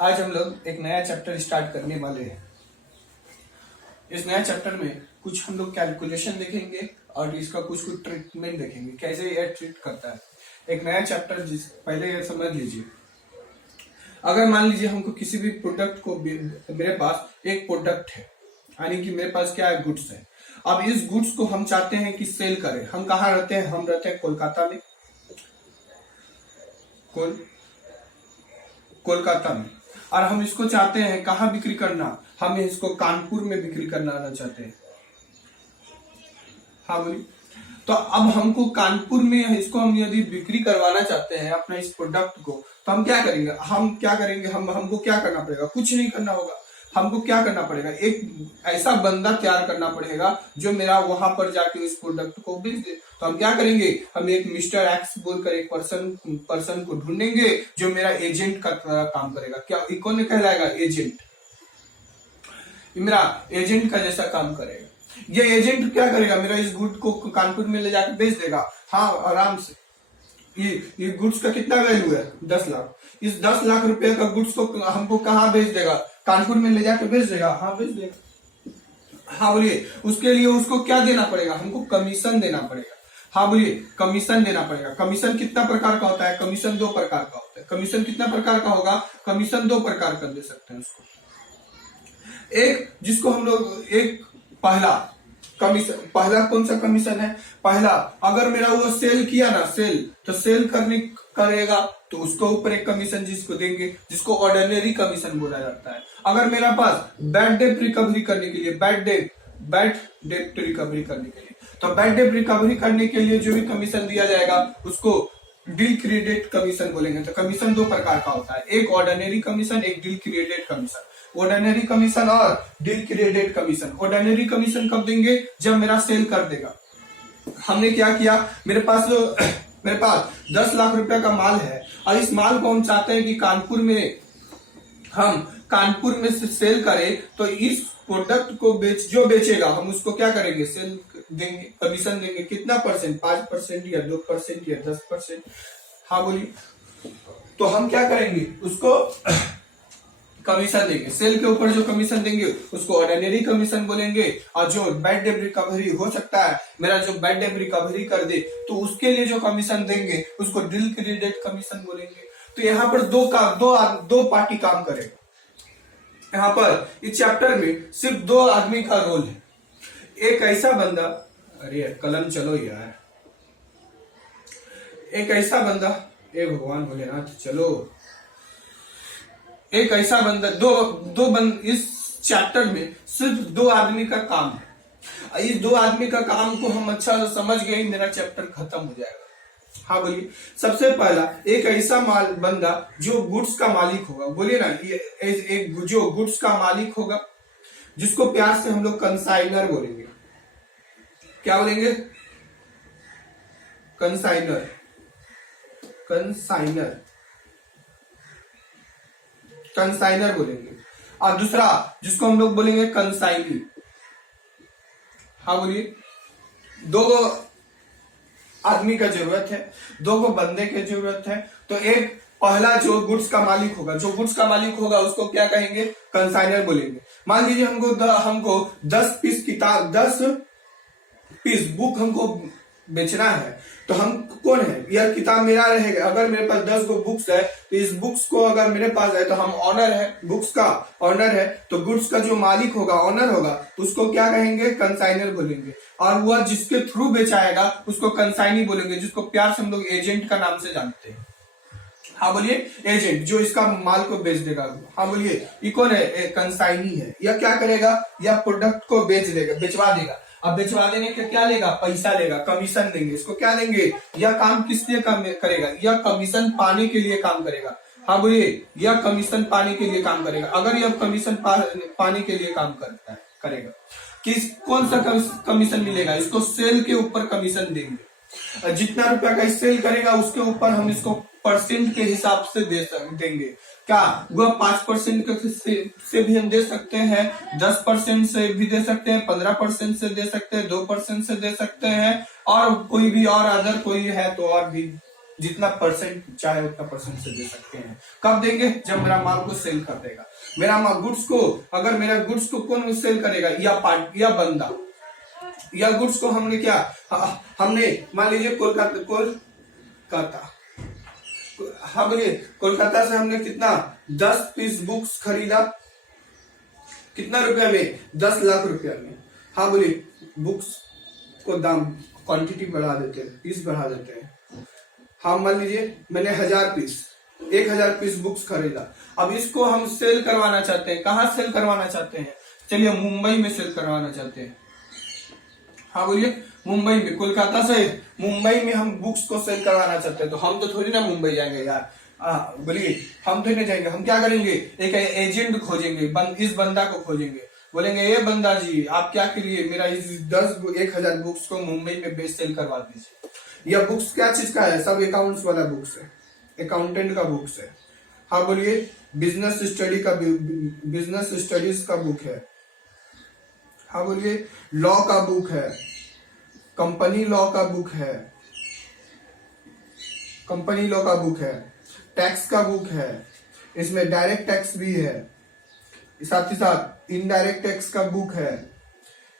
आज हम लोग एक नया चैप्टर स्टार्ट करने वाले हैं। इस नया चैप्टर में कुछ हम लोग कैलकुलेशन देखेंगे और इसका कुछ कुछ ट्रीटमेंट देखेंगे, कैसे यह ट्रीट करता है। एक नया चैप्टर पहले ये समझ लीजिए। अगर मान लीजिए हमको किसी भी प्रोडक्ट को, मेरे पास एक प्रोडक्ट है, यानी कि मेरे पास क्या है, गुड्स है। अब इस गुड्स को हम चाहते हैं कि सेल करें। हम कहाँ रहते हैं? हम रहते हैं कोलकाता में। कोलकाता में। और हम इसको चाहते हैं कहाँ बिक्री करना? हम इसको कानपुर में बिक्री करना चाहते हैं। हाँ बोलिए। तो अब हमको कानपुर में इसको हम यदि बिक्री करवाना चाहते हैं अपना इस प्रोडक्ट को, तो हम क्या करेंगे? हमको क्या करना पड़ेगा? कुछ नहीं करना होगा। हमको क्या करना पड़ेगा? एक ऐसा बंदा तैयार करना पड़ेगा जो मेरा वहां पर जाके इस प्रोडक्ट को बेच दे। तो हम क्या करेंगे? हम एक मिस्टर एक्स बोलकर एक पर्सन को ढूंढेंगे जो मेरा एजेंट का काम करेगा। क्या कौन कहलाएगा? एजेंट। मेरा एजेंट का जैसा काम करेगा। ये एजेंट क्या करेगा? मेरा इस गुड को कानपुर में ले जाकर बेच देगा। हाँ, आराम से। ये गुड्स का कितना वैल्यू है? 10 लाख। इस 10 लाख रुपए का गुड्स को हमको कहाँ बेच देगा? कानपुर में ले जाकर बेच देगा। हाँ, बेच देगा। हाँ बोलिए। उसके लिए उसको क्या देना पड़ेगा? हमको कमीशन देना पड़ेगा। हाँ बोलिए। कमीशन देना पड़ेगा। कमीशन कितना प्रकार का होता है? कमीशन 2 प्रकार का होता है। कमीशन कितना प्रकार का होगा? कमीशन 2 प्रकार का दे सकते हैं उसको। एक जिसको हम लोग एक पहला कौन सा कमीशन है? पहला, अगर मेरा वो सेल किया ना, तो सेल करेगा तो उसको ऊपर एक कमीशन जिसको देंगे, जिसको ऑर्डिनरी कमीशन बोला जाता है। अगर मेरा पास बैड डेट रिकवरी करने के लिए, तो बैड डेट रिकवरी करने के लिए जो भी कमीशन दिया जाएगा उसको डील क्रेडिट कमीशन बोलेंगे। तो कमीशन 2 प्रकार का होता है, एक ऑर्डिनरी कमीशन, एक deal credit commission. Ordinary commission और deal credit commission. Ordinary commission कब देंगे? जब मेरा सेल कर देगा। हमने क्या किया? मेरे पास 10 लाख रुपए का माल है और इस माल को हम चाहते हैं कि कानपुर में से सेल करें। तो इस प्रोडक्ट को जो बेचेगा हम उसको क्या करेंगे? सेल देंगे, कमीशन देंगे। कितना परसेंट? 5% या 2% या 10%। हाँ बोलिए। तो हम क्या करेंगे? उसको कमीशन देंगे। सेल के ऊपर जो कमीशन देंगे उसको ऑर्डिनरी कमीशन बोलेंगे। और जो बैड डेट रिकवरी हो सकता है, मेरा जो बैड डेट रिकवरी कर दे, तो उसके लिए जो कमीशन देंगे उसको डील क्रेडिट कमीशन बोलेंगे। तो यहाँ पर दो पार्टी काम करेगा। यहाँ पर इस चैप्टर में सिर्फ 2 आदमी का रोल है। एक ऐसा बंदा, अरे कलम चलो यार, एक ऐसा बंदा, ए भगवान भोलेनाथ चलो, एक ऐसा बंदा, इस चैप्टर में सिर्फ 2 आदमी का काम है। इस 2 आदमी का काम को हम अच्छा से समझ गए, मेरा चैप्टर खत्म हो जाएगा। हाँ बोलिए। सबसे पहला, एक ऐसा बंदा जो गुड्स का मालिक होगा। बोलिए ना, एक जो गुड्स का मालिक होगा, जिसको प्यार से हम लोग कंसाइनर बोलेंगे। क्या बोलेंगे? कंसाइनर बोलेंगे। और दूसरा जिसको हम लोग बोलेंगे कंसाइनी। हाँ बोलिए। 2 आदमी का जरूरत है, 2 बंदे की जरूरत है। तो एक पहला जो गुड्स का मालिक होगा उसको क्या कहेंगे? कंसाइनर बोलेंगे। मान लीजिए हमको 10 पीस बुक हमको बेचना है। तो हम कौन है? यह किताब मेरा रहेगा। अगर मेरे पास 10 गो बुक्स है, तो इस बुक्स को अगर मेरे पास है तो हम ऑनर है, बुक्स का ऑनर है। तो गुड्स का जो मालिक होगा, ऑनर होगा, तो उसको क्या कहेंगे? कंसाइनर बोलेंगे। और वह जिसके थ्रू बेचाएगा उसको कंसाइनी बोलेंगे, जिसको प्यार से हम लोग एजेंट का नाम से जानते हैं। हाँ बोलिए। एजेंट जो इसका माल को बेच देगा। हाँ बोलिए। ये कौन है? कंसाइनी है। यह क्या करेगा? यह प्रोडक्ट को बेचवा देगा। अब बेचवा देने के क्या लेगा? पैसा लेगा, कमीशन देंगे। इसको क्या देंगे? यह काम किस लिए करेगा? यह कमीशन पाने के लिए काम करेगा। हाँ बोलिए। यह कमीशन पाने के लिए काम करेगा। अगर यह कमीशन पाने के लिए काम करेगा, कौन सा कमीशन मिलेगा? इसको सेल के ऊपर कमीशन देंगे। जितना रुपया का सेल करेगा उसके ऊपर हम इसको परसेंट के हिसाब से देंगे। क्या वह 5% से भी हम दे सकते हैं, 10% से भी दे सकते हैं, 15% से दे सकते हैं, 2% से दे सकते हैं, और कोई भी और अदर कोई है तो और भी जितना परसेंट चाहे उतना परसेंट से दे सकते हैं। कब देंगे? जब मेरा माल को सेल कर देगा। मेरा गुड्स को, अगर मेरा गुड्स को कौन सेल करेगा? या बंदा, या गुड्स को हमने क्या, हमने मान लीजिए कोलकाता, हाँ बोलिए, कोलकाता से हमने कितना 10 पीस बुक्स खरीदा, कितना रुपया में? 10 लाख रुपया में। हाँ बोलिए, बुक्स को दाम क्वांटिटी बढ़ा देते हैं, पीस बढ़ा देते हैं। हाँ मान लीजिए मैंने 1000 पीस बुक्स खरीदा। अब इसको हम सेल करवाना चाहते हैं। कहाँ सेल करवाना चाहते हैं? चलिए मुंबई में सेल करवाना चाहते हैं। हाँ बोलिए, मुंबई में, कोलकाता से मुंबई में हम बुक्स को सेल करवाना चाहते हैं। तो हम तो थोड़ी ना मुंबई जाएंगे यार, बोलिए, हम तो नहीं जाएंगे। हम क्या करेंगे? एक एजेंट खोजेंगे, इस बंदा को खोजेंगे, बोलेंगे ये बंदा जी आप क्या करिए, मेरा इस 10,000 बुक्स को मुंबई में बेस्ट सेल करवा दीजिए। यह बुक्स क्या चीज का है? सब अकाउंट्स वाला बुक्स है, अकाउंटेंट का बुक्स है। हाँ बोलिए, बिजनेस स्टडीज का बुक है। हाँ बोलिए, लॉ का बुक है, कंपनी लॉ का बुक है, टैक्स का बुक है, इसमें डायरेक्ट टैक्स भी है, साथ ही साथ इनडायरेक्ट टैक्स का बुक है,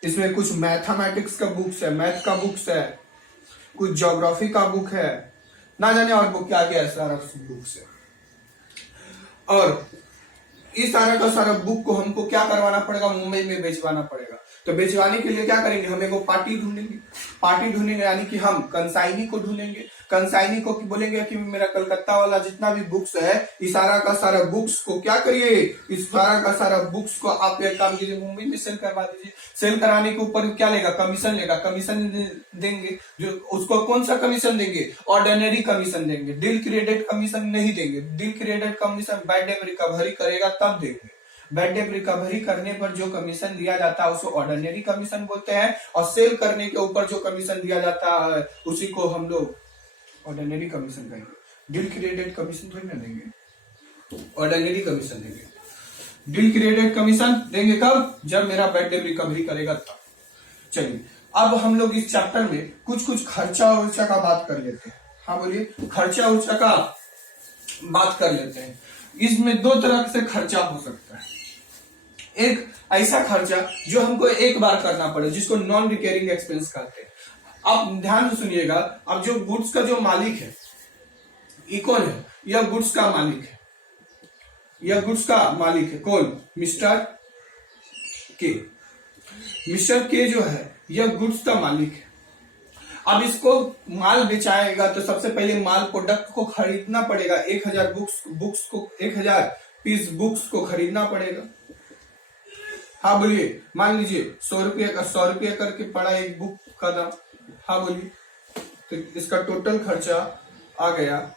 इसमें कुछ मैथमेटिक्स का बुक्स है, मैथ का बुक्स है, कुछ ज्योग्राफी का बुक है, ना जाने और बुक क्या क्या है, सारा बुक्स है। और इस सारा का सारा बुक को हमको क्या करवाना पड़ेगा? मुंबई में बेचवाना पड़ेगा। तो बेचवाने के लिए क्या करेंगे? हम एक पार्टी ढूंढेंगे, यानी कि हम कंसाइनी को ढूंढेंगे। कंसाइनी को बोलेंगे कि मेरा कलकत्ता वाला जितना भी बुक्स है, इस सारा का सारा बुक्स को क्या करिए, इस सारा का सारा बुक्स को आप एक काम कीजिए, मुंबई में सेल करवा दीजिए। सेल कराने के ऊपर क्या लेगा? कमीशन लेगा, कमीशन देंगे। जो उसको कौन सा कमीशन देंगे? ऑर्डिनरी कमीशन देंगे, डील क्रेडिट कमीशन नहीं देंगे। Deal credit commission bad debt recovery करेगा तब देंगे। बैड डेट रिकवरी करने पर जो कमीशन दिया जाता है उसको ऑर्डिनरी कमीशन बोलते हैं, और सेल करने के ऊपर जो कमीशन दिया जाता है उसी को हम लोग ऑर्डिनरी कमीशन कहेंगे। डील क्रेडिट कमीशन थोड़ी ना देंगे, ऑर्डिनरी कमीशन देंगे। डील क्रेडिट कमीशन देंगे कब? जब मेरा बैड डेट रिकवरी करेगा तब। चलिए अब हम लोग इस चैप्टर में कुछ खर्चा उर्चा का बात कर लेते हैं। हाँ बोलिए, खर्चा उर्चा का बात कर लेते हैं। इसमें दो तरह से खर्चा हो सकता है। एक ऐसा खर्चा जो हमको एक बार करना पड़े, जिसको नॉन रिकरिंग एक्सपेंस कहते हैं। आप ध्यान से सुनिएगा, अब जो गुड्स का जो मालिक है, ये कौन है? यह गुड्स का मालिक है। यह गुड्स का मालिक है कौन? मिस्टर के। मिस्टर के जो है यह गुड्स का मालिक है। अब इसको माल बेचाएगा तो सबसे पहले माल प्रोडक्ट को खरीदना पड़ेगा। 1000 बुक्स को 1000 पीस बुक्स को खरीदना पड़ेगा। हाँ बोलिए, मान लीजिए 100 रुपये करके पड़ा एक बुक का दाम। हाँ बोलिए, तो इसका टोटल खर्चा आ गया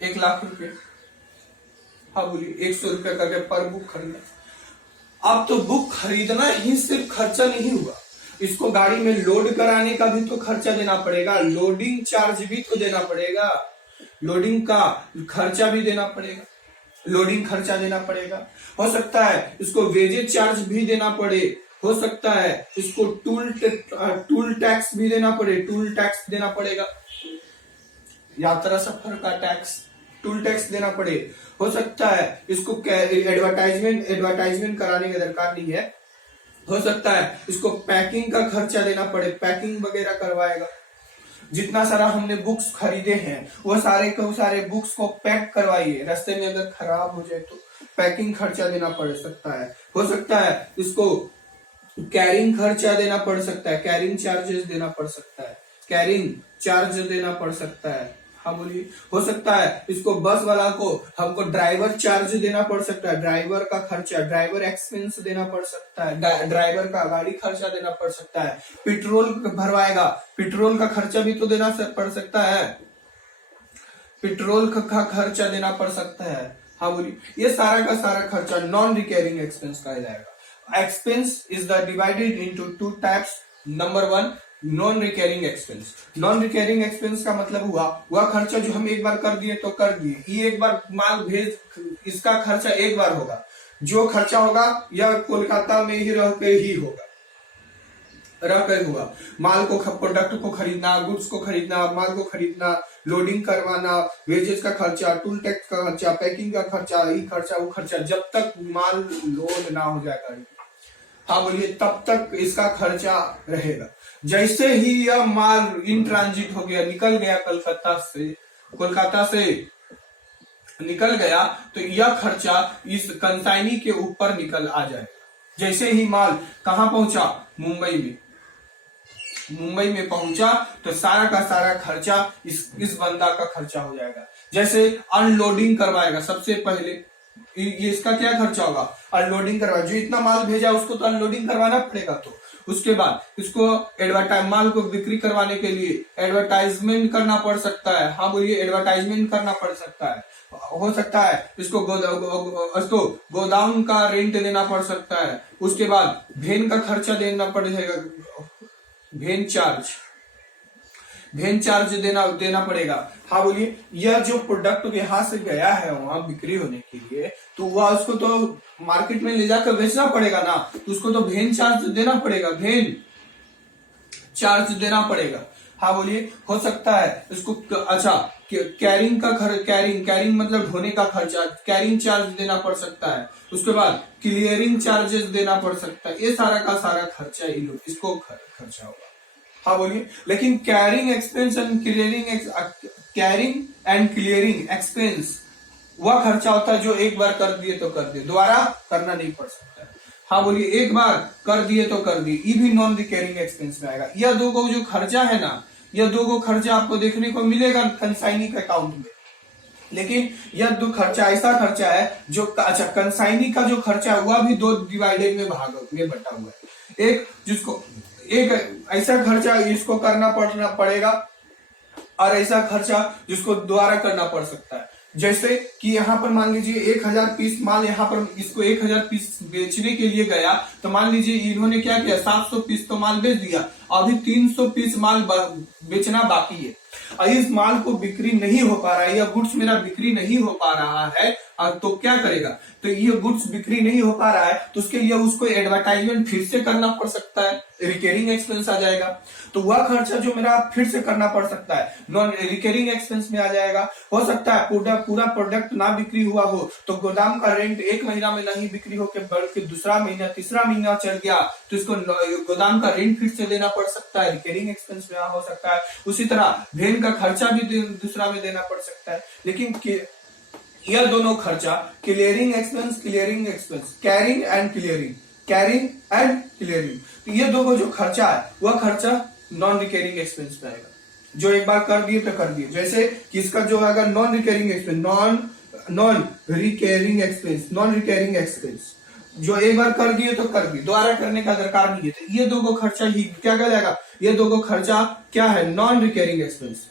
1 लाख रुपए। हाँ बोलिए, 100 रुपये करके पर बुक खरीदा। अब तो बुक खरीदना ही सिर्फ खर्चा नहीं हुआ, इसको गाड़ी में लोड कराने का भी तो खर्चा देना पड़ेगा, लोडिंग चार्ज भी तो देना पड़ेगा, लोडिंग का खर्चा भी देना पड़ेगा, लोडिंग खर्चा देना पड़ेगा। हो सकता है इसको वेजेज चार्ज भी देना पड़े, हो सकता है इसको टूल टैक्स भी देना पड़े, टूल टैक्स देना पड़ेगा, यात्रा सफर का टैक्स, टूल टैक्स देना पड़े। हो सकता है इसको एडवर्टाइजमेंट कराने की दरकार नहीं है, हो सकता है इसको पैकिंग का खर्चा देना पड़े, पैकिंग वगैरह करवाएगा। जितना सारा हमने बुक्स खरीदे हैं वो सारे बुक्स को पैक करवाइए, रास्ते में अगर खराब हो जाए तो पैकिंग खर्चा देना पड़ सकता है। हो सकता है इसको कैरिंग खर्चा देना पड़ सकता है, कैरिंग चार्जेस देना पड़ सकता है, कैरिंग चार्ज देना पड़ सकता है। हाँ बोलिए, हो सकता है इसको बस वाला को हमको ड्राइवर चार्ज देना पड़ सकता है, ड्राइवर का खर्चा, ड्राइवर एक्सपेंस देना पड़ सकता है, ड्राइवर का गाड़ी खर्चा देना पड़ सकता है, पेट्रोल भरवाएगा, पेट्रोल का खर्चा भी तो देना पड़ सकता है, पेट्रोल का खर्चा देना पड़ सकता है। हाँ बोलिए, ये सारा का सारा खर्चा नॉन रिकरिंग एक्सपेंस कहा जाएगा। Expense is the divided into 2 types. Number 1 non recurring expense. Non recurring expense का मतलब हुआ वह खर्चा जो हम एक बार कर दिए तो कर दिए, ये एक बार माल भेज, इसका खर्चा एक बार होगा। जो खर्चा होगा यह कोलकाता में ही रह के ही होगा। रह कर हुआ। माल को प्रोडक्ट को खरीदना, गुड्स को खरीदना, माल को खरीदना, लोडिंग करवाना, वेजेस का खर्चा, टूल टैक्स का खर्चा, पैकिंग का खर्चा, ये खर्चा वो खर्चा, जब तक माल लोड ना हो जाए गाड़ी, हाँ बोलिए, तब तक इसका खर्चा रहेगा। जैसे ही यह माल इन ट्रांजिट हो गया, निकल गया कोलकाता से निकल गया, तो यह खर्चा इस कंसाइनी के ऊपर निकल आ जाएगा। जैसे ही माल कहां पहुंचा, मुंबई में पहुंचा, तो सारा का सारा खर्चा इस बंदा का खर्चा हो जाएगा। जैसे अनलोडिंग करवाएगा, सबसे पहले ये इसका क्या खर्चा होगा, अनलोडिंग करवा, जो इतना माल भेजा उसको तो अनलोडिंग करवाना पड़ेगा। तो उसके बाद इसको माल को बिक्री करवाने के लिए एडवर्टाइजमेंट करना पड़ सकता है, हाँ बोलिए, एडवर्टाइजमेंट करना पड़ सकता है, हो सकता है इसको गोदाम का रेंट देना पड़ सकता है। उसके बाद भेन का खर्चा देना पड़ेगा, भेन चार्ज देना पड़ेगा, हाँ बोलिए। यह जो प्रोडक्ट यहाँ से गया है वहां बिक्री होने के लिए, तो वह उसको तो मार्केट में ले जाकर बेचना पड़ेगा ना, तो उसको तो भेन चार्ज देना पड़ेगा, भेन चार्ज देना पड़ेगा, हाँ बोलिए। हो सकता है इसको अच्छा कैरिंग का कैरिंग मतलब ढोने का खर्चा, कैरिंग चार्ज देना पड़ सकता है। उसके बाद क्लियरिंग चार्जेस देना पड़ सकता है। ये सारा का सारा खर्चा इसको खर्चा होगा, हाँ बोलिए। लेकिन कैरिंग एंड क्लियरिंग एक्सपेंस वह खर्चा होता है जो एक बार कर दिए तो कर दिए, दोबारा करना नहीं पड़ सकता है, हाँ बोलिए। एक बार कर दिए तो कर दिए, ये भी नॉन रिकरिंग एक्सपेंस में आएगा। यह दो को जो खर्चा है ना, यह दो को खर्चा आपको देखने को मिलेगा कंसाइनी के अकाउंट में। लेकिन यह दो खर्चा ऐसा खर्चा है जो अच्छा, कंसाइनी का जो खर्चा है वह भी दो डिवाइडेड में बटा हुआ है। एक ऐसा खर्चा इसको करना पड़ेगा, और ऐसा खर्चा जिसको दोबारा करना पड़ सकता है। जैसे कि यहाँ पर मान लीजिए 1000 पीस माल, यहाँ पर इसको 1000 पीस बेचने के लिए गया, तो मान लीजिए इन्होंने क्या किया, 700 पीस तो माल बेच दिया, अभी 300 पीस माल बेचना बाकी है। और इस माल को बिक्री नहीं हो पा रहा है, यह गुड्स मेरा बिक्री नहीं हो पा रहा है, तो क्या करेगा, तो ये गुड्स बिक्री नहीं हो पा रहा है, तो उसके लिए उसको एडवर्टाइजमेंट फिर से करना पड़ सकता है, रिकरिंग एक्सपेंस आ जाएगा। तो वह खर्चा जो मेरा फिर से करना पड़ सकता है, नॉन रिकरिंग एक्सपेंस में आ जाएगा। हो सकता है पूरा प्रोडक्ट ना बिक्री हुआ हो, तो गोदाम का रेंट 1 महीना में नहीं बिक्री होकर बल्कि दूसरा महीना, तीसरा महीना चल गया, तो इसको गोदाम का रेंट फिर से देना पड़ सकता है, रिकरिंग एक्सपेंस में हो सकता है। उसी तरह भेन का खर्चा भी दूसरा में देना पड़ सकता है। लेकिन यह दोनों खर्चा clearing expense, carrying and clearing, तो ये दो जो खर्चा है वह खर्चा नॉन रिकरिंग एक्सपेंस में आएगा, जो एक बार कर दिए तो कर दिए। जैसे कि इसका जो अगर नॉन रिकरिंग एक्सपेंस जो एक बार कर दिए तो कर दिए, दोबारा करने का दरकार नहीं है, तो ये दो खर्चा ही क्या कहलाएगा, ये दो खर्चा क्या है, नॉन रिकरिंग एक्सपेंस,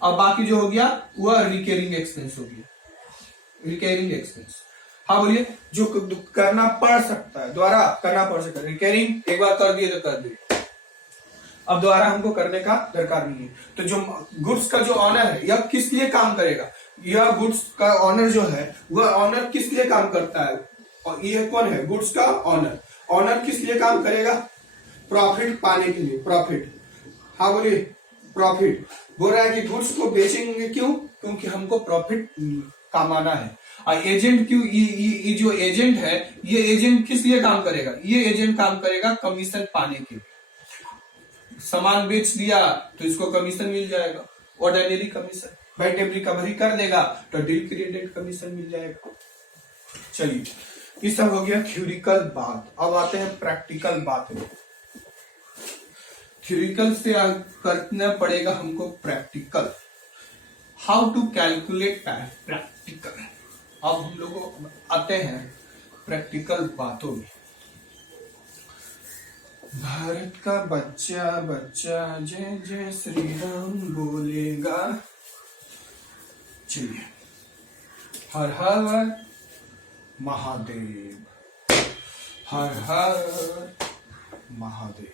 और बाकी जो हो गया वह रिकरिंग एक्सपेंस हो गया, रिकरिंग एक्सपेंस, हाँ बोलिए, जो करना पड़ सकता है, दोबारा करना पड़ सकता है। रिकरिंग एक बार कर दिए तो कर दिए, अब दोबारा हमको करने का दरकार नहीं है। तो जो गुड्स का जो ऑनर है, यह किस लिए काम करेगा, यह गुड्स का ऑनर जो है वह ऑनर किस लिए काम करता है, और ये कौन है, गुड्स का ऑनर किस लिए काम करेगा, प्रॉफिट पाने के लिए, प्रॉफिट, हाँ बोलिए, प्रॉफिट। बोल रहा है कि गुड्स को बेचेंगे क्यों, क्योंकि हमको प्रॉफिट कमाना है। और एजेंट क्यों, ये जो एजेंट है, ये एजेंट किस लिए काम करेगा, ये एजेंट काम करेगा कमीशन पाने के लिए। सामान बेच दिया तो इसको कमीशन मिल जाएगा, ऑर्डिनरी कमीशन, बैठे रिकवरी कर देगा तो डील क्रेडिट कमीशन मिल जाएगा। चलिए, ये सब हो गया थ्योरिकल बात। अब आते हैं प्रैक्टिकल बात में। थ्योरिकल से करना पड़ेगा हमको practical, how to calculate practical. अब हम लोग आते हैं प्रैक्टिकल बातों में। भारत का बच्चा बच्चा जय जय श्री राम बोलेगा। चलिए, हर हर महादेव, हर हर महादेव।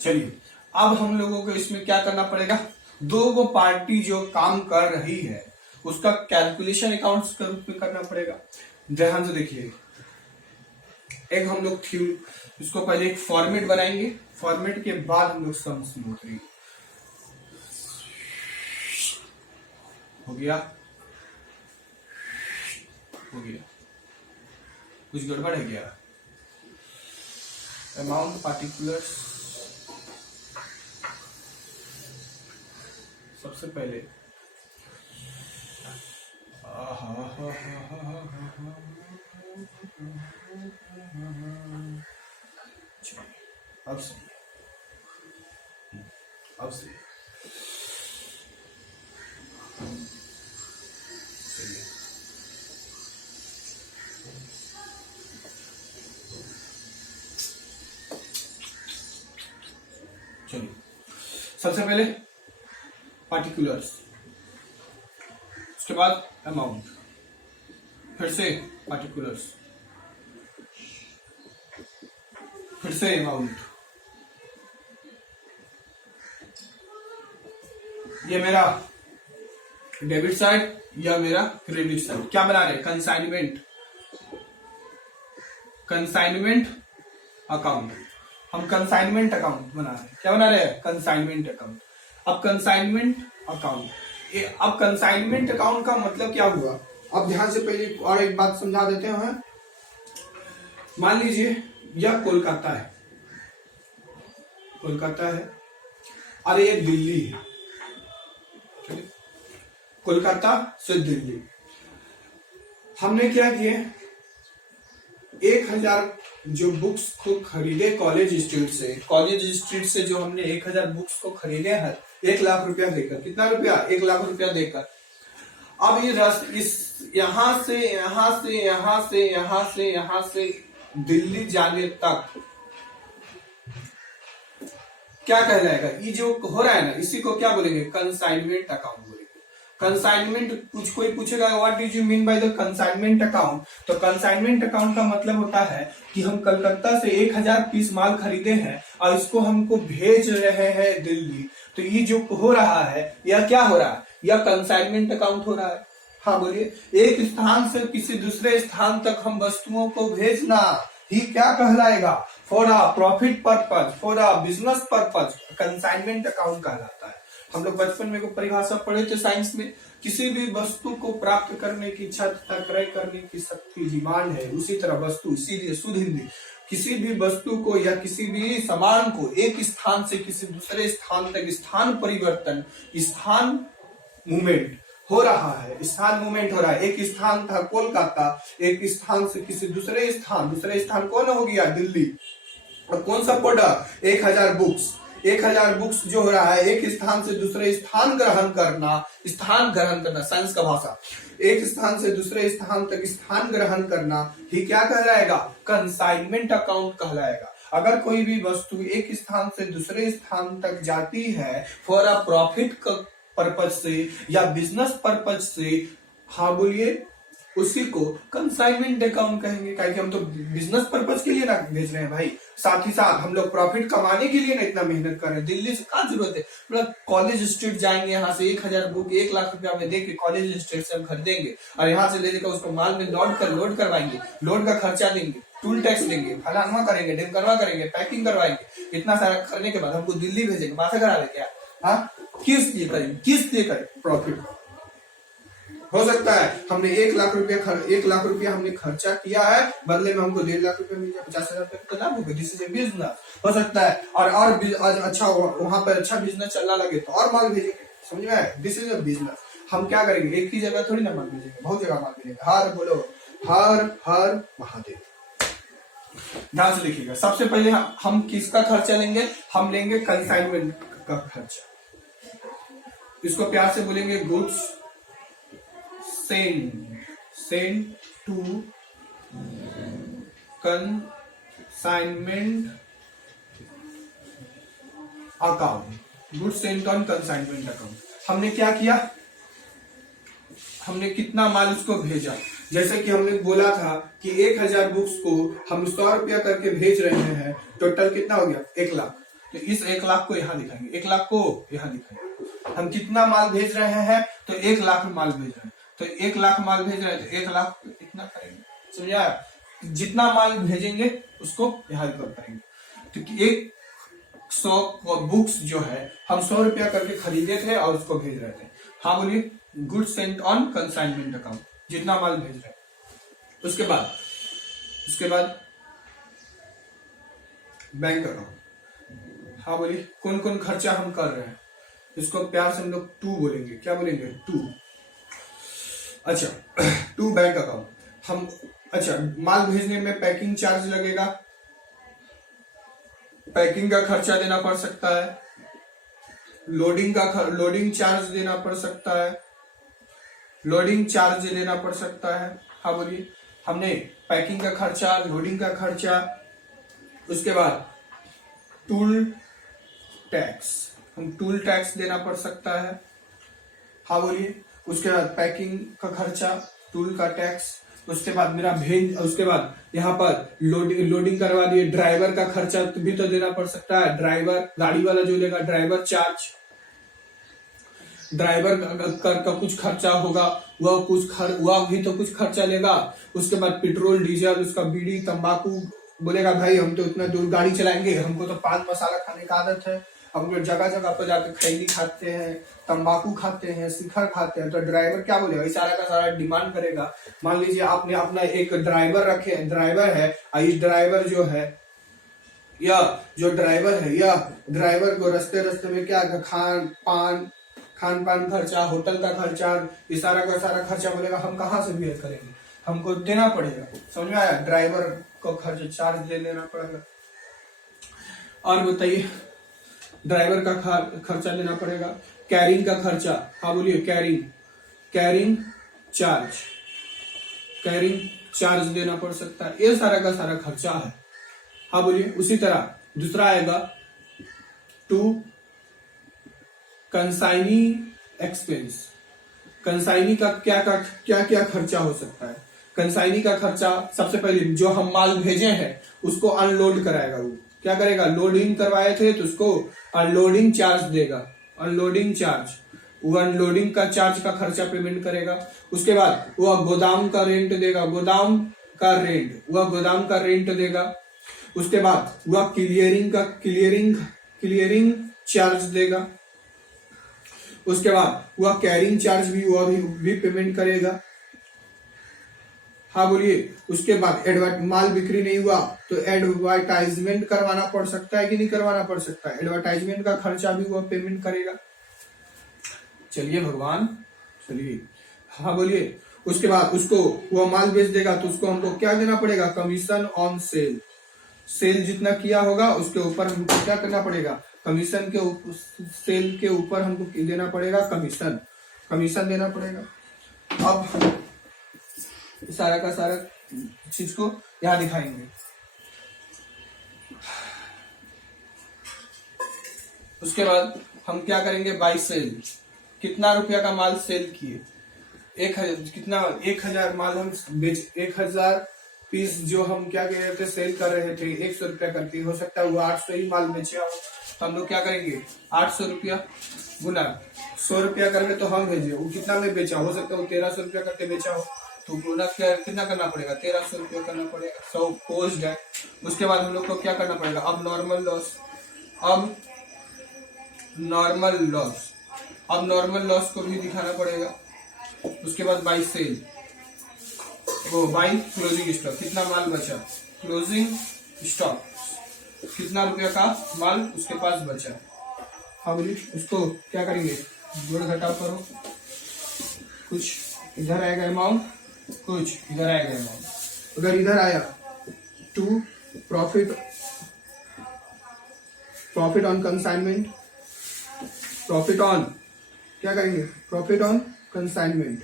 चलिए, अब हम लोगों को इसमें क्या करना पड़ेगा, दो पार्टी जो काम कर रही है उसका कैलकुलेशन अकाउंट्स के रूप में करना पड़ेगा। ध्यान से देखिए, एक हम लोग थ्योरी, इसको पहले एक फॉर्मेट बनाएंगे, फॉर्मेट के बाद हम लोग सम्स में उतरेंगे। हो गया, हो गया, कुछ गड़बड़ है क्या? अमाउंट पार्टिकुलर्स, सबसे पहले अब सही, अब सही, सही है। चलिए, सबसे पहले पार्टिकुलर्स, उसके बाद अमाउंट, फिर से पार्टिकुलर्स, फिर से अमाउंट। ये मेरा डेबिट साइड या मेरा क्रेडिट साइड, क्या बना रहे? Consignment, consignment account. हम कंसाइनमेंट अकाउंट बना रहे हैं। क्या बना रहे हैं? Consignment account. अब कंसाइनमेंट अकाउंट, अब कंसाइनमेंट अकाउंट का मतलब क्या हुआ? अब ध्यान से पहले और एक बात समझा देते हैं। मान लीजिए यह कोलकाता है, कोलकाता है और ये दिल्ली है। कोलकाता से दिल्ली हमने क्या किए? 1000 जो बुक्स को खरीदे कॉलेज स्ट्रीट से, कॉलेज स्ट्रीट से जो हमने 1000 बुक्स को खरीदे हैं 1 लाख रुपया देकर। कितना रुपया? 1 लाख रुपया देकर। अब ये इस यहां से यहां से यहां से यहां से यहां से दिल्ली जाने तक क्या कहलाएगा? ये जो हो रहा है ना, इसी को क्या बोलेंगे? कंसाइनमेंट अकाउंट बोलेंगे। कंसाइनमेंट, कोई पूछेगा what do you mean by the consignment account, तो कंसाइनमेंट अकाउंट का मतलब होता है कि हम कलकत्ता से 1000 पीस माल खरीदे हैं और इसको हमको भेज रहे हैं दिल्ली, तो ये जो हो रहा है यह क्या हो रहा है? यह कंसाइनमेंट अकाउंट हो रहा है। हाँ बोलिए, एक स्थान से किसी दूसरे स्थान तक हम वस्तुओं को भेजना ही क्या कहलाएगा? For a profit purpose, for a business purpose, consignment account कहलाता है। हम लोग बचपन में को परिभाषा पढ़े थे साइंस में, किसी भी वस्तु को प्राप्त करने की इच्छा तथा क्रय करने की शक्ति डिमांड है, उसी तरह वस्तु, इसीलिए शुद्ध हिंदी, किसी भी वस्तु को या किसी भी सामान को एक स्थान से किसी दूसरे स्थान तक स्थान परिवर्तन, स्थान मूवमेंट हो रहा है, स्थान मूवमेंट हो रहा है। एक स्थान था कोलकाता, एक स्थान से किसी दूसरे स्थान, दूसरे स्थान कौन हो गया? दिल्ली। और कौन सा प्रोडक्ट? 1000 बुक्स, 1000 बुक्स जो हो रहा है एक स्थान से दूसरे स्थान ग्रहण करना, स्थान ग्रहण करना साइंस का भाषा, एक स्थान से दूसरे स्थान तक स्थान ग्रहण करना ही क्या कहलाएगा? कंसाइनमेंट अकाउंट कहलाएगा। अगर कोई भी वस्तु एक स्थान से दूसरे स्थान तक जाती है फॉर अ प्रॉफिट पर्पज से या बिजनेस पर्पज से, हाँ बोलिए, उसी को कंसाइनमेंट अकाउंट कहेंगे। क्योंकि हम तो बिजनेस पर्पज के लिए ना भेज रहे हैं भाई, साथ ही साथ हम लोग प्रॉफिट कमाने के लिए ना इतना मेहनत कर रहे हैं। दिल्ली से क्या जरूरत है? मतलब कॉलेज स्ट्रीट जाएंगे, यहाँ से 1000 बुक 1 लाख रुपया में देके कॉलेज स्ट्रीट से हम खरीदेंगे और यहाँ से ले लेकर उसको माल में लोड करवाएंगे, लोड का खर्चा देंगे, टूल टैक्स देंगे, फलाना करेंगे, ढेमकनवा करेंगे, पैकिंग करवाएंगे, इतना सारा करने के बाद हमको दिल्ली भेजेंगे, माथा खराब है क्या? हाँ, किस लिए करें? किस लिए करें? प्रॉफिट। हो सकता है हमने 1 लाख रुपया हमने खर्चा किया है, बदले में हमको 1.5 लाख रुपया मिल जाए, 50,000 रुपया का लाभ होगा। This is a business. हो सकता है और अच्छा वहां पर अच्छा बिजनेस चलना लगे तो और माल भेजेंगे, समझ में आया? This is a business. हम क्या करेंगे? एक ही जगह थोड़ी ना माल भेजेंगे, बहुत जगह माल भेजेंगे। हर बोलो, हर महादेव। ध्यान से लिखिएगा। सबसे पहले हम किसका खर्चा लेंगे? हम लेंगे कंसाइनमेंट का खर्चा। इसको प्यार से बोलेंगे goods send to consignment account, goods sent on consignment account. हमने क्या किया? हमने कितना माल उसको भेजा? जैसे कि हमने बोला था कि 1000 बुक्स को हम 100 रुपया करके भेज रहे हैं, टोटल कितना हो गया? 1 लाख। तो इस 1 लाख को यहाँ दिखाएंगे, 1 लाख को यहाँ दिखाएंगे। हम कितना माल भेज रहे हैं? तो 1 लाख माल भेज रहे हैं, तो 1 लाख माल भेज रहे हैं, तो 1 लाख इतना करेंगे, समझा? जितना माल भेजेंगे उसको यहाँ रिकवर करेंगे। तो एक 100 बुक्स जो है हम 100 रुपया करके खरीदे थे और उसको भेज रहे थे। हाँ बोलिए, goods sent on consignment account, जितना माल भेज रहे हैं। उसके बाद बैंक अकाउंट। हाँ बोलिए, कौन कौन खर्चा हम कर रहे हैं, इसको प्यार से हम लोग टू बोलेंगे। क्या बोलेंगे? टू। अच्छा, टू बैंक अकाउंट। हम अच्छा, माल भेजने में पैकिंग चार्ज लगेगा, पैकिंग का खर्चा देना पड़ सकता है, लोडिंग चार्ज देना पड़ सकता है, लोडिंग चार्ज देना पड़ सकता है। हाँ बोलिए, हमने पैकिंग का खर्चा, लोडिंग का खर्चा, उसके बाद टूल टैक्स, हम टूल टैक्स देना पड़ सकता है। हाँ बोलिए, उसके बाद पैकिंग का खर्चा, टूल का टैक्स, उसके बाद मेरा भेज, उसके बाद यहाँ पर लोडिंग करवा दिए, ड्राइवर का खर्चा भी तो देना पड़ सकता है। ड्राइवर, गाड़ी वाला जो लेगा, ड्राइवर चार्ज, ड्राइवर का कुछ खर्चा होगा, वह भी तो कुछ खर्चा लेगा। उसके बाद पेट्रोल डीजल, उसका बीड़ी तंबाकू, बोलेगा भाई हम तो इतना दूर गाड़ी चलाएंगे, हमको तो पान मसाला खाने का आदत है, हम लोग जगह जगह पर जाकर खैनी खाते हैं, तंबाकू खाते हैं, शिखर खाते हैं। तो ड्राइवर क्या बोलेगा? सारा का सारा डिमांड करेगा। मान लीजिए आपने अपना एक ड्राइवर रखे, ड्राइवर है, इस ड्राइवर जो है, या जो ड्राइवर है, या ड्राइवर को रास्ते में क्या खान पान खर्चा, होटल का खर्चा, ये सारा का सारा खर्चा बोलेगा हम कहाँ से बियर करेंगे, हमको देना पड़ेगा। समझ में आया? ड्राइवर को खर्च चार्ज दे लेना पड़ेगा। और बताइए, ड्राइवर का खर्चा देना पड़ेगा, कैरिंग का खर्चा। हाँ बोलिए, कैरिंग चार्ज देना पड़ सकता है। ये सारा का सारा खर्चा है। हाँ बोलिए। उसी तरह दूसरा आएगा टू कंसाइनी एक्सपेंस। कंसाइनी का क्या क्या खर्चा हो सकता है? कंसाइनी का खर्चा सबसे पहले जो हम माल भेजे हैं उसको अनलोड कराएगा। वो क्या करेगा? लोडिंग करवाए थे तो उसको अनलोडिंग चार्ज देगा, अनलोडिंग चार्ज। वो अनलोडिंग का चार्ज का खर्चा पेमेंट करेगा। उसके बाद वह गोदाम का रेंट देगा, गोदाम का रेंट देगा। उसके बाद वह क्लियरिंग चार्ज देगा। उसके बाद वह कैरिंग चार्ज भी पेमेंट करेगा। हाँ बोलिए। उसके बाद माल बिक्री नहीं हुआ तो एडवर्टाइजमेंट करवाना पड़ सकता है कि नहीं करवाना पड़ सकता है? एडवर्टाइजमेंट का खर्चा भी वह पेमेंट करेगा। चलिए भगवान, चलिए। हाँ बोलिए। उसके बाद उसको वह माल बेच देगा तो उसको हमको क्या देना पड़ेगा? Commission on sale. सेल जितना किया होगा उसके ऊपर हमको क्या करना पड़ेगा? कमीशन के सेल के ऊपर हमको देना पड़ेगा कमीशन देना पड़ेगा। अब सारा का सारा चीज को यहां दिखाएंगे। उसके बाद हम क्या करेंगे? By sale. कितना रुपया का माल सेल किए? 1000 माल हम 1000 पीस जो हम क्या कह रहे थे सेल कर रहे थे 100 रुपया करके। हो सकता है वो 800 ही माल बेचे हो, तो हम लोग क्या करेंगे? 800 रुपया गुना 100 रुपया करके तो हम भेजे। वो कितना में बेचा? हो सकता है वो 1300 रुपया करके बेचा हो, तो गुना कितना करना पड़ेगा? 1300 रुपया करना पड़ेगा। सो पोस्ट है। उसके बाद हम लोग को क्या करना पड़ेगा? अब नॉर्मल लॉस को भी दिखाना पड़ेगा। उसके बाद बाई सेल, वो बाई क्लोजिंग स्टॉक, कितना माल बचा? क्लोजिंग स्टॉक, कितना रुपया का माल उसके पास बचा। हाँ बोलिए। उसको क्या करेंगे? जोड़ घटाव करो। कुछ इधर आएगा अमाउंट, कुछ इधर आएगा अमाउंट। अगर इधर आया to profit on consignment, profit on क्या करेंगे? Profit on consignment.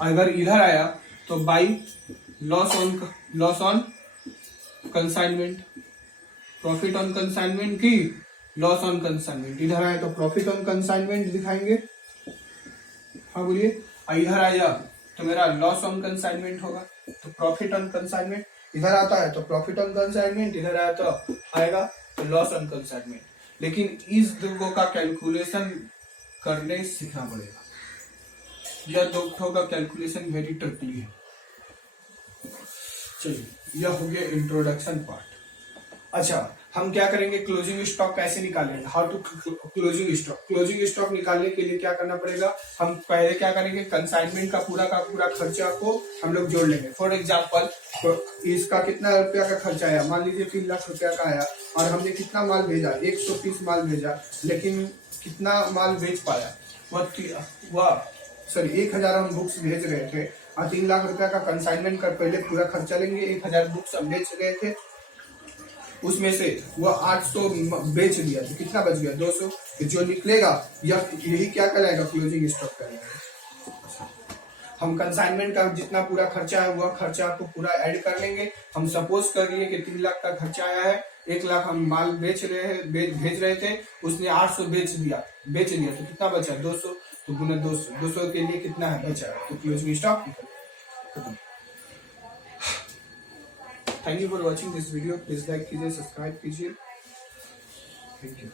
अगर इधर आया तो by loss on consignment, profit on consignment की लॉस ऑन कंसाइनमेंट। इधर आया तो प्रॉफिट ऑन कंसाइनमेंट दिखाएंगे। हाँ बोलिए। इधर आया तो मेरा लॉस ऑन कंसाइनमेंट होगा, तो प्रॉफिट ऑन कंसाइनमेंट। इधर आता है तो प्रॉफिट ऑन कंसाइनमेंट, इधर आया तो आएगा तो लॉस ऑन कंसाइनमेंट। लेकिन इस दोनों का कैलकुलेशन करने सीखना पड़ेगा। यह दोनों का कैलकुलेशन वेरी ट्रिकली है। चलिए। यह हो गया इंट्रोडक्शन पार्ट। अच्छा, हम क्या करेंगे, क्लोजिंग स्टॉक कैसे निकालेंगे, how to closing stock. Closing stock निकालने के लिए क्या करना पड़ेगा, हम पहले क्या करेंगे, कंसाइनमेंट का पूरा खर्चा को हम लोग जोड़ लेंगे। फॉर एग्जाम्पल, इसका कितना रुपया का खर्चा आया, मान लीजिए 3 लाख रुपया का आया, और हमने कितना माल भेजा, 130 माल भेजा, लेकिन कितना माल बेच पाया, वह सॉरी 1000 हम बुक्स भेज रहे थे, और 3 लाख रुपया का कंसाइनमेंट का पहले पूरा खर्चा लेंगे। 1000 बुक्स हम बेच रहे थे, उसमें से वो 800 बेच दिया, तो कितना बच गया, 200। तो जो निकलेगा यही क्या कराएगा, क्लोजिंग स्टॉक कराएगा। हम कंसाइनमेंट का जितना पूरा खर्चा है वह खर्चा को पूरा ऐड कर लेंगे। हम सपोज कर लिए कि 3 लाख का खर्चा आया है, 1 लाख हम माल भेज रहे थे, उसने 800 बेच दिया, तो कितना बचा, 200। तो गुना 200 के लिए कितना है बचा, तो क्लोजिंग स्टॉक निकल। Thank you for watching this video, please like कीजिए, सब्सक्राइब कीजिए, थैंक यू।